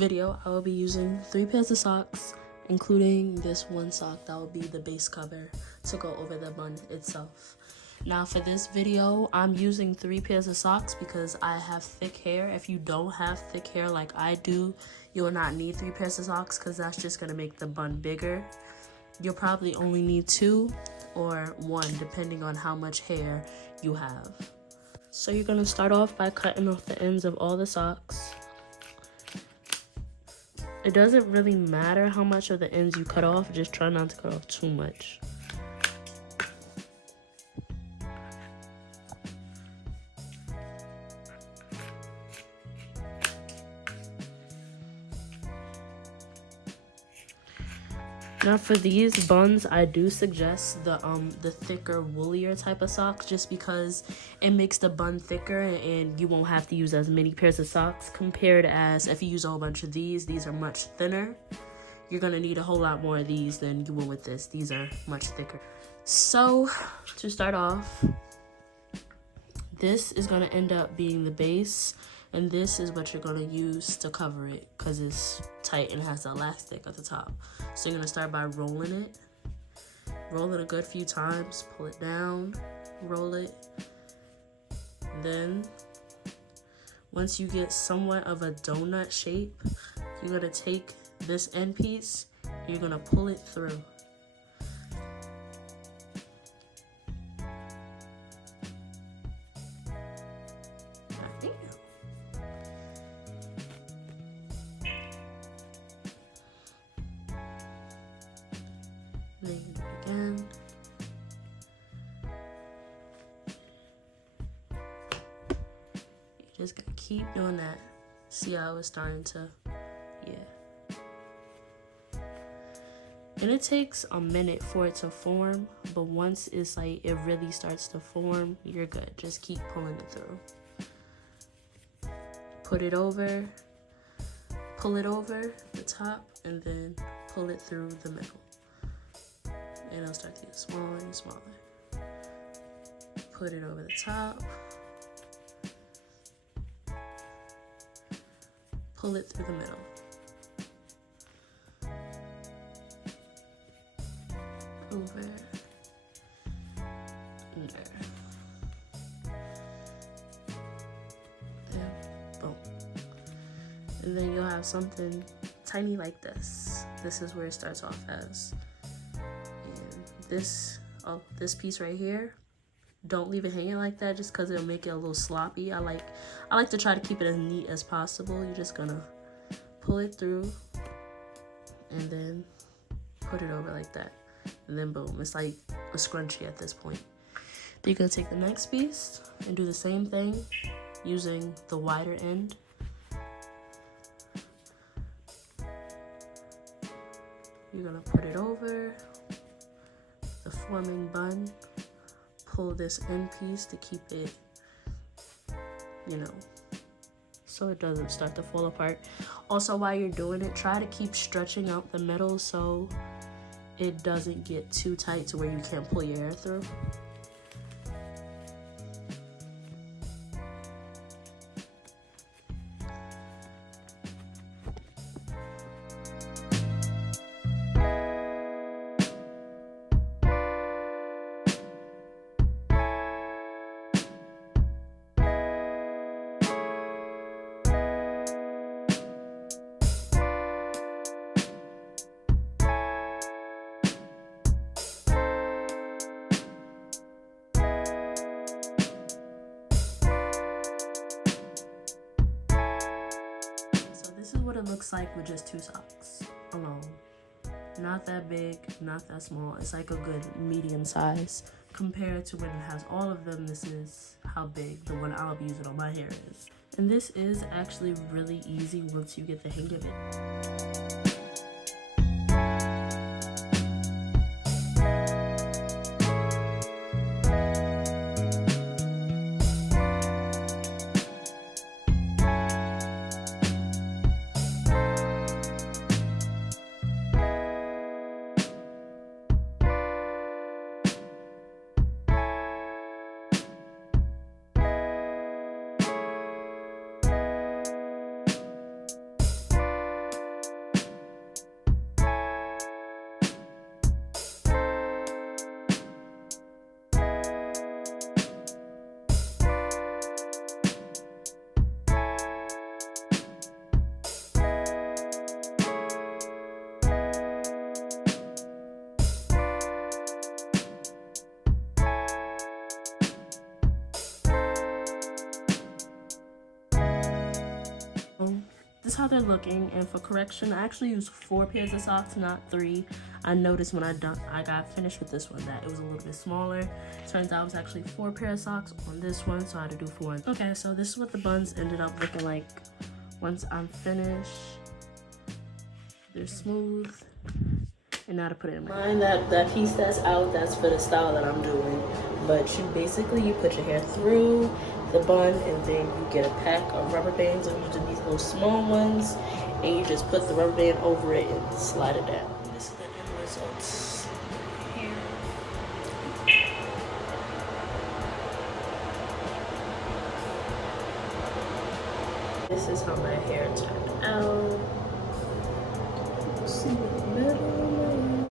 video, I will be using 3 pairs of socks, including this one sock that will be the base cover to go over the bun itself. Now for this video, I'm using 3 pairs of socks because I have thick hair. If you don't have thick hair like I do, you will not need 3 pairs of socks because that's just going to make the bun bigger. You'll probably only need 2 or 1 depending on how much hair you have. So you're going to start off by cutting off the ends of all the socks. It doesn't really matter how much of the ends you cut off, just try not to cut off too much. Now for these buns, I do suggest the thicker, woollier type of socks just because it makes the bun thicker and you won't have to use as many pairs of socks compared as if you use a whole bunch of these. These are much thinner. You're gonna need a whole lot more of these than you will with this. These are much thicker. So to start off, this is gonna end up being the base. And this is what you're gonna use to cover it because it's tight and has the elastic at the top. So you're gonna start by rolling it. Roll it a good few times, pull it down, roll it. Then, once you get somewhat of a donut shape, you're gonna take this end piece, and you're gonna pull it through. Then you do it again. You're just gonna keep doing that. See how it's starting to, And it takes a minute for it to form, but once it's like it really starts to form, you're good. Just keep pulling it through. Put it over, pull it over the top, and then pull it through the middle. And it'll start to get smaller and smaller. Put it over the top. Pull it through the middle. Over. Under. There. Boom. And then you'll have something tiny like this. This is where it starts off as. This piece right here, don't leave it hanging like that just because it'll make it a little sloppy. I like to try to keep it as neat as possible. You're just gonna pull it through and then put it over like that, and then boom, it's like a scrunchie at this point. Then you're gonna take the next piece and do the same thing using the wider end. You're gonna put it over the forming bun, pull this end piece to keep it, so it doesn't start to fall apart. Also, while you're doing it, try to keep stretching out the middle so it doesn't get too tight to where you can't pull your hair through. This is what it looks like with just 2 socks alone. Not that big, not that small. It's like a good medium size. Compared to when it has all of them, this is how big the one I'll be using on my hair is. And this is actually really easy once you get the hang of it. how they're looking. And for correction, I actually used 4 pairs of socks, not 3. I noticed when I got finished with this one that it was a little bit smaller. Turns out it was actually 4 pairs of socks on this one, so I had to do 4. Okay, so this is what the buns ended up looking like once I'm finished. They're smooth. And now to put it in my mind, that piece that's out, that's for the style that I'm doing. But you put your hair through the bun, and then you get a pack of rubber bands, and you do these little small ones, and you just put the rubber band over it and slide it down. This is the end results here. This is how my hair turned out. See the middle.